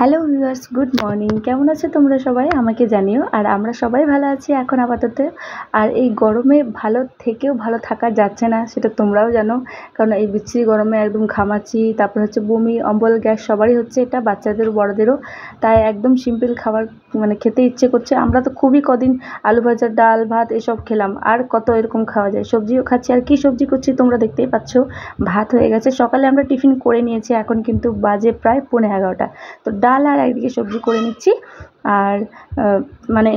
Hello viewers, good morning. কেমন আছো তোমরা সবাই? আমাকে জানিও। আর আমরা সবাই ভালো আছি এখন আপাতত। আর এই গরমে ভালো থেকেও ভালো থাকা যাচ্ছে না, সেটা তোমরাও জানো। কারণ এই বিচ্ছিরি গরমে একদম ঘামাচ্ছি, তারপর হচ্ছে বমি, অম্বল, গ্যাস সবারই হচ্ছে, এটা বাচ্চাদেরও বড়দেরও। তাই একদম সিম্পল খাবার খেতে ইচ্ছে করছে। আমরা তো খুবই কদিন আলু ভাজা, ডাল ভাত এসব খেলাম, আর কত এরকম খাওয়া যায়। সবজিও খাচ্ছি, আর কি সবজি করছি তোমরা দেখতেই পাচ্ছ। ভাত হয়ে গেছে, সকালে আমরা টিফিন করে নিয়েছি, এখন কিন্তু বাজে প্রায় 11:30। তো ডাল আর একদিকে সবজি করে নিচ্ছি। আর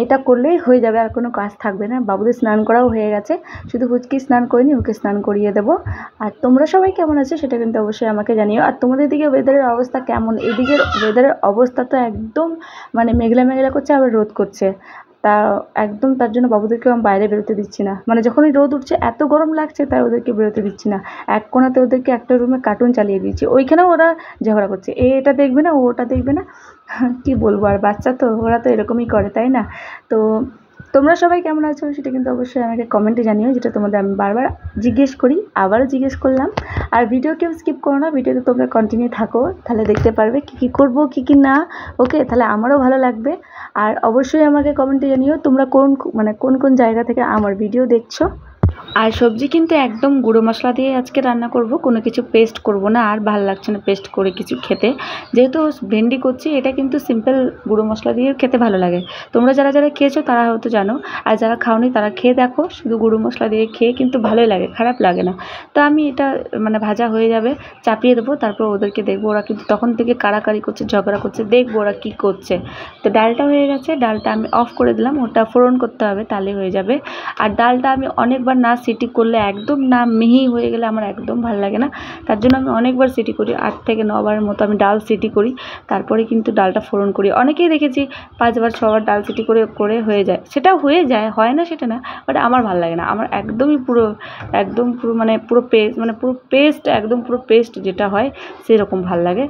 এটা করলেই হয়ে যাবে, আর কোনো কাজ থাকবে না। বাবুদের স্নান করাও হয়ে গেছে, শুধু হুচকি স্নান করিনি, ওকে স্নান করিয়ে দেবো। আর তোমরা সবাই কেমন আছো সেটা কিন্তু অবশ্যই আমাকে জানিও। আর তোমাদের দিকে ওয়েদারের অবস্থা কেমন? এদিকের ওয়েদারের অবস্থা তো একদম মেঘলা মেঘলা করছে, আবার রোদ করছে। তা একদম, তার জন্য বাবুদেরকেও আমি বাইরে বেরোতে দিচ্ছি না। যখনই রোদ উঠছে এত গরম লাগছে, তাই ওদেরকে বেরোতে দিচ্ছি না। এক কোণাতে ওদেরকে একটা রুমে কার্টুন চালিয়ে দিচ্ছি, ওইখানেও ওরা ঝগড়া করছে, এটা দেখবে না, ওটা দেখবে না। কি বলবো, আর বাচ্চা তো, ওরা তো এরকমই করে, তাই না? তো তোমরা সবাই কেমন আছো সেটা কিন্তু অবশ্যই আমাকে কমেন্টে জানিও, যেটা তোমাদের আমি বারবার জিজ্ঞেস করি, আবারও জিজ্ঞেস করলাম। আর ভিডিও কেউ স্কিপ করো না, ভিডিওতে তোমরা কন্টিনিউ থাকো, তাহলে দেখতে পারবে কী কী করবো, কী কী না। ওকে, তাহলে আমারও ভালো লাগবে। আর অবশ্যই আমাকে কমেন্টে জানিও তোমরা কোন কোন জায়গা থেকে আমার ভিডিও দেখছো। আর সবজি কিন্তু একদম গুঁড়ো মশলা দিয়ে আজকে রান্না করব, কোনো কিছু পেস্ট করব না। আর ভালো লাগছে না পেস্ট করে কিছু খেতে, যেহেতু ভেন্ডি করছি। এটা কিন্তু সিম্পল গুঁড়ো মশলা দিয়ে খেতে ভালো লাগে। তোমরা যারা যারা খেয়েছো তারা হয়তো জানো, আর যারা খাওনি তারা খেয়ে দেখো। শুধু গুঁড়ো মশলা দিয়ে খেয়ে কিন্তু ভালোই লাগে, খারাপ লাগে না। তো আমি এটা ভাজা হয়ে যাবে, চাপিয়ে দেবো। তারপর ওদেরকে দেখবো, ওরা কিন্তু তখন থেকে কাড়াকাড়ি করছে, ঝগড়া করছে, দেখবো ওরা কী করছে। তো ডালটা হয়ে গেছে, ডালটা আমি অফ করে দিলাম, ওটা ফোড়ন করতে হবে, তাহলে হয়ে যাবে। আর ডালটা আমি অনেকবার না সিটি করলে, একদম না মিহি হয়ে গেলে আমার একদম ভালো লাগে না। তার জন্য আমি অনেকবার সিটি করি, 8 থেকে 9 বারের মতো আমি ডাল সিটি করি, তারপরে কিন্তু ডালটা ফোড়ন করি। অনেকেই দেখেছি 5 বার 6 বার ডাল সিটি করে হয়ে যায়, সেটাও হয়ে যায়, হয় না সেটা না, বাট আমার ভালো লাগে না। আমার একদমই পুরো পুরো পেস্ট, একদম পুরো পেস্ট যেটা হয় সেরকম ভালো লাগে।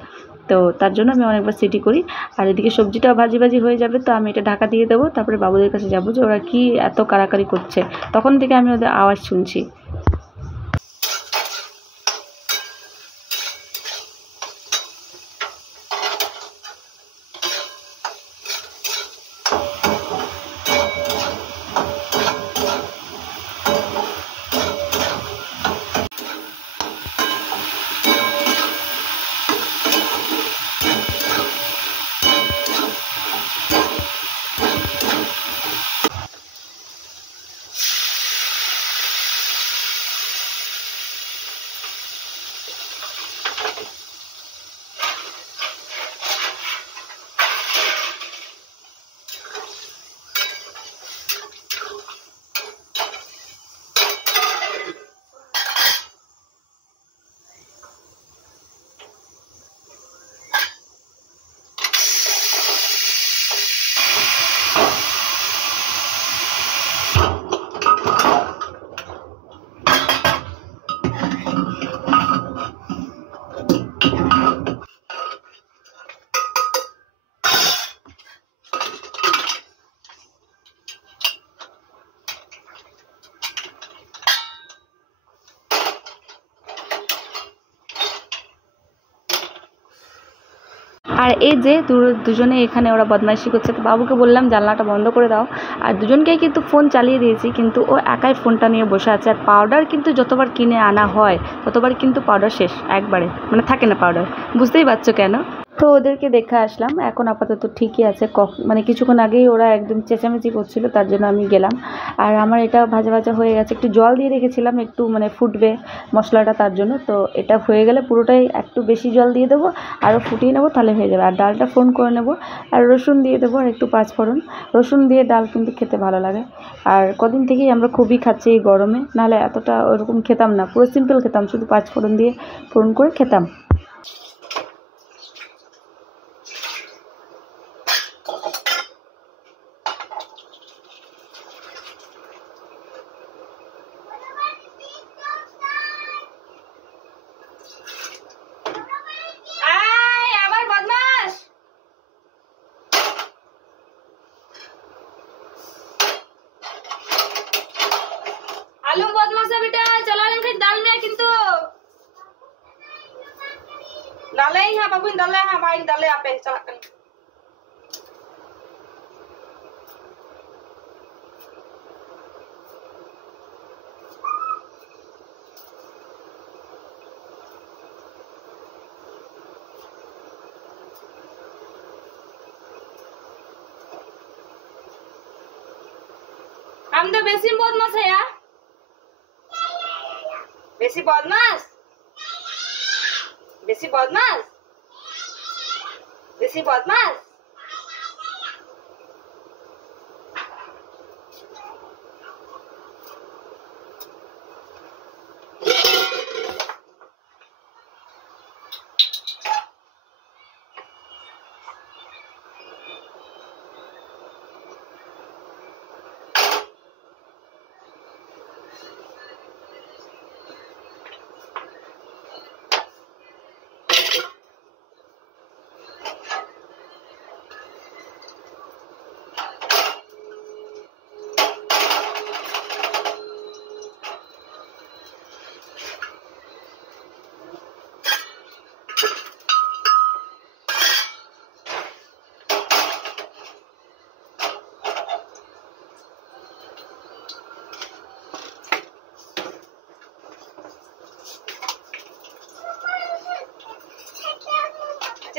তো তার জন্য আমি অনেকবার সিটি করি। আর এদিকে সবজিটাও ভাজি হয়ে যাবে, তো আমি এটা ঢাকা দিয়ে দেবো। তারপরে বাবুদের কাছে যাবো, যে ওরা কি এত কাড়াকাড়ি করছে, তখন থেকে আমি ওদের আওয়াজ শুনছি। আর এই যে দুজনে এখানে ওরা বদমাইশি করছে, তো বাবুকে বললাম জানলাটা বন্ধ করে দাও। আর দুজনকেই কিন্তু ফোন চালিয়ে দিয়েছি, কিন্তু ও একাই ফোনটা নিয়ে বসে আছে। আর পাউডার কিন্তু যতবার কিনে আনা হয় ততবার কিন্তু পাউডার শেষ একবারে, থাকে না পাউডার, বুঝতেই পারছো কেন। তো ওদেরকে দেখে আসলাম, এখন আপাতত ঠিকই আছে। কিছুক্ষণ আগেই ওরা একদম চেঁচামেচি করছিল, তার জন্য আমি গেলাম। আর আমার এটা ভাজা হয়ে গেছে, একটু জল দিয়ে রেখেছিলাম, একটু ফুটবে মশলাটা, তার জন্য। তো এটা হয়ে গেলে পুরোটাই একটু বেশি জল দিয়ে দেবো, আরও ফুটিয়ে নেবো, তাহলে হয়ে যাবে। আর ডালটা ফোড়ন করে নেবো, আর রসুন দিয়ে দেবো, আর একটু পাঁচফোড়ন। রসুন দিয়ে ডাল কিন্তু খেতে ভালো লাগে। আর কদিন থেকেই আমরা খুবই খাচ্ছি এই গরমে, নাহলে এতটা ওরকম খেতাম না, পুরো সিম্পল খেতাম, শুধু পাঁচফোড়ন দিয়ে ফোড়ন করে খেতাম। आलू बदमाश है बेटा, चला लेंगे दाल में किंतु डाले ही हाँ बाबू डाले हाँ भाई डाले आप चला कर हम तो बेसी बदमाश है यार, बेसी बदमाश, बेसी बदमाश, बेसी बदमाश।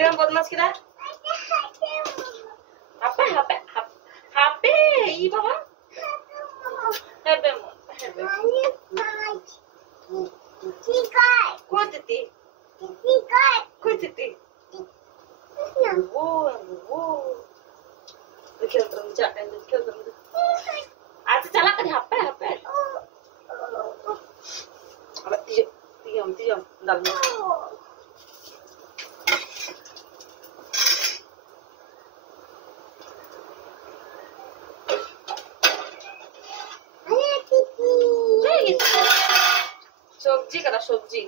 Jangan botmas kita. Apa? Iya bang. Hebe. Kuatiti. Wow. Dekil terus. Aja cala kan HP. Apa tiam. Dalam. সবজি কাটা সবজি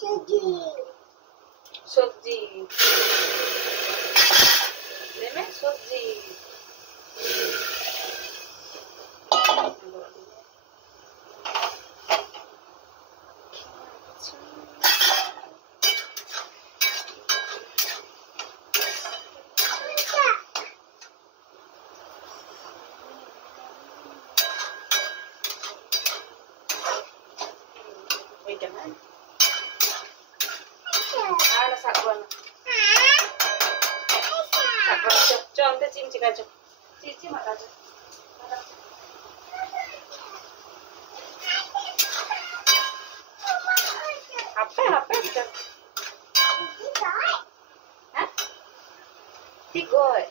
সবজি সবজি Ada sakwan. Sakwan ante cincin aja. Cici mak aja. HP kita. Hah? Tigoy.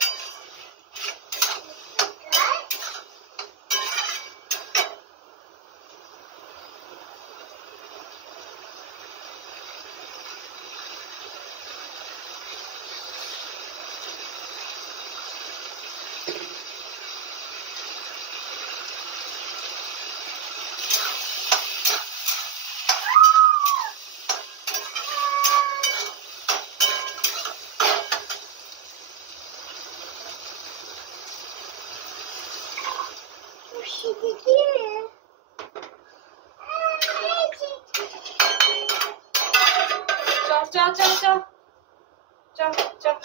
Cok.